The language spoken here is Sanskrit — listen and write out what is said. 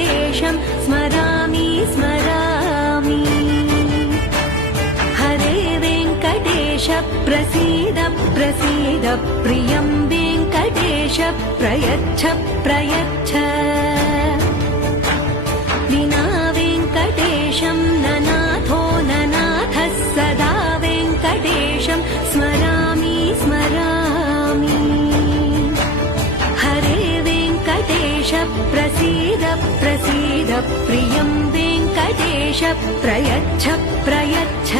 वेङ्कटेशं स्मरामि स्मरामि। हरे वेङ्कटेश प्रसीद प्रसीद प्रियं वेङ्कटेश प्रयच्छ प्रयच्छ। विना वेङ्कटेशं ननाथो ननाथः सदा वेङ्कटेशं स्मरामि स्मरामि। हरे वेङ्कटेश प्रसीद प्रसीद प्रियं वेङ्कटेश प्रयच्छ प्रयच्छ।